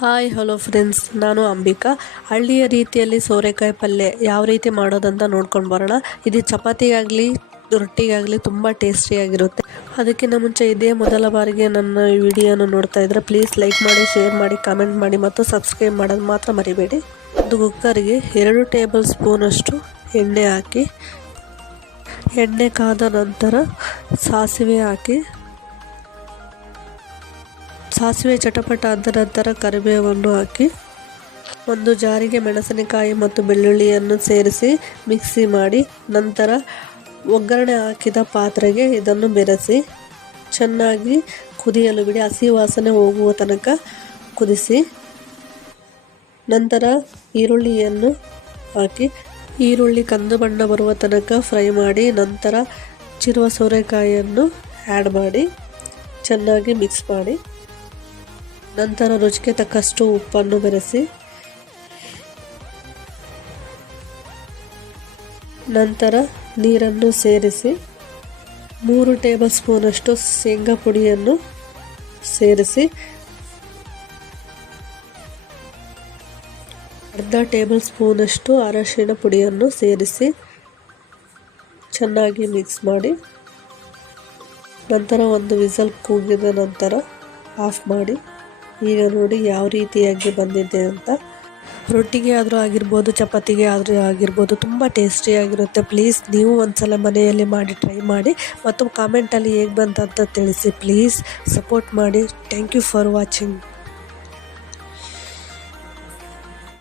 Hi, hello friends. ನಾನು ಅಂಬಿಕಾ. ಹಳ್ಳಿಯ ರೀತಿಯಲ್ಲಿ ಸೋರೆಕಾಯಿ ಪಲ್ಯ ಯಾವ ರೀತಿ ಮಾಡೋದಂತ ನೋಡ್ಕೊಂಡು ಬರೋಣ. ಇದು ಚಪಾತಿಗಾಗಲಿ, ರೊಟ್ಟಿಗಾಗಲಿ ತುಂಬ ಟೇಸ್ಟಿಯಾಗಿರುತ್ತೆ ಅದಕ್ಕಿಂತ ಮುಂಚೆ ಇದೇ ಮೊದಲ ಬಾರಿಗೆ ನನ್ನ ವಿಡಿಯೋನ ನೋಡ್ತಾ ಇದ್ದರೆ ಪ್ಲೀಸ್ ಲೈಕ್ ಮಾಡಿ ಶೇರ್ ಮಾಡಿ ಕಾಮೆಂಟ್ ಮಾಡಿ ಮತ್ತು ಸಬ್ಸ್ಕ್ರೈಬ್ ಮಾಡೋದು ಮಾತ್ರ ಮರಿಬೇಡಿ. ಒಂದು ಕುಕ್ಕರ್ಗೆ ಎರಡು ಟೇಬಲ್ ಸ್ಪೂನಷ್ಟು ಎಣ್ಣೆ ಹಾಕಿ, ಎಣ್ಣೆ ಕಾದ ನಂತರ ಸಾಸಿವೆ ಹಾಕಿ ಸಾಸಿವೆ ಚಟಪಟ ಆದ ನಂತರ ಕರಿಬೇವನ್ನು ಹಾಕಿ, ಒಂದು ಜಾರಿಗೆ ಮೆಣಸಿನಕಾಯಿ ಮತ್ತು ಬೆಳ್ಳುಳ್ಳಿಯನ್ನು ಸೇರಿಸಿ ಮಿಕ್ಸಿ ಮಾಡಿ, ನಂತರ ಒಗ್ಗರಣೆ ಹಾಕಿದ ಪಾತ್ರೆಗೆ ಇದನ್ನು ಬೆರೆಸಿ, ಚೆನ್ನಾಗಿ ಕುದಿಯಲು ಬಿಡಿ. ಹಸಿ ವಾಸನೆ ಹೋಗುವ ತನಕ ಕುದಿಸಿ, ನಂತರ ಈರುಳ್ಳಿಯನ್ನು ಹಾಕಿ, ಈರುಳ್ಳಿ ಕಂದು ಬಣ್ಣ ಬರುವ ತನಕ ಫ್ರೈ ಮಾಡಿ, ನಂತರ ಚಿರುವ ಸೋರೆಕಾಯಿಯನ್ನು ಆ್ಯಡ್ ಮಾಡಿ, ಚೆನ್ನಾಗಿ ಮಿಕ್ಸ್ ಮಾಡಿ. ನಂತರ ರುಚಿಗೆ ತಕ್ಕಷ್ಟು ಉಪ್ಪನ್ನು ಬೆರೆಸಿ, ನಂತರ ನೀರನ್ನು ಸೇರಿಸಿ, ಮೂರು ಟೇಬಲ್ ಸ್ಪೂನಷ್ಟು ಶೇಂಗಾ ಪುಡಿಯನ್ನು ಸೇರಿಸಿ, ಅರ್ಧ ಟೇಬಲ್ ಸ್ಪೂನಷ್ಟು ಅರಶಿಣ ಪುಡಿಯನ್ನು ಸೇರಿಸಿ ಚೆನ್ನಾಗಿ ಮಿಕ್ಸ್ ಮಾಡಿ, ನಂತರ ಒಂದು ವಿಸಲ್ ಕೂಗಿದ ನಂತರ ಆಫ್ ಮಾಡಿ. ಈಗ ನೋಡಿ ಯಾವ ರೀತಿಯಾಗಿ ಬಂದಿದೆ ಅಂತ. ರೊಟ್ಟಿಗೆ ಆದರೂ ಆಗಿರ್ಬೋದು, ಚಪಾತಿಗೆ ಆದರೂ ಆಗಿರ್ಬೋದು, ತುಂಬ ಟೇಸ್ಟಿಯಾಗಿರುತ್ತೆ ಪ್ಲೀಸ್ ನೀವು ಒಂದ್ಸಲ ಮನೆಯಲ್ಲಿ ಮಾಡಿ ಟ್ರೈ ಮಾಡಿ. ಮತ್ತು ಕಾಮೆಂಟಲ್ಲಿ ಹೇಗೆ ಬಂತಂತ ತಿಳಿಸಿ. ಪ್ಲೀಸ್ ಸಪೋರ್ಟ್ ಮಾಡಿ. Thank you for watching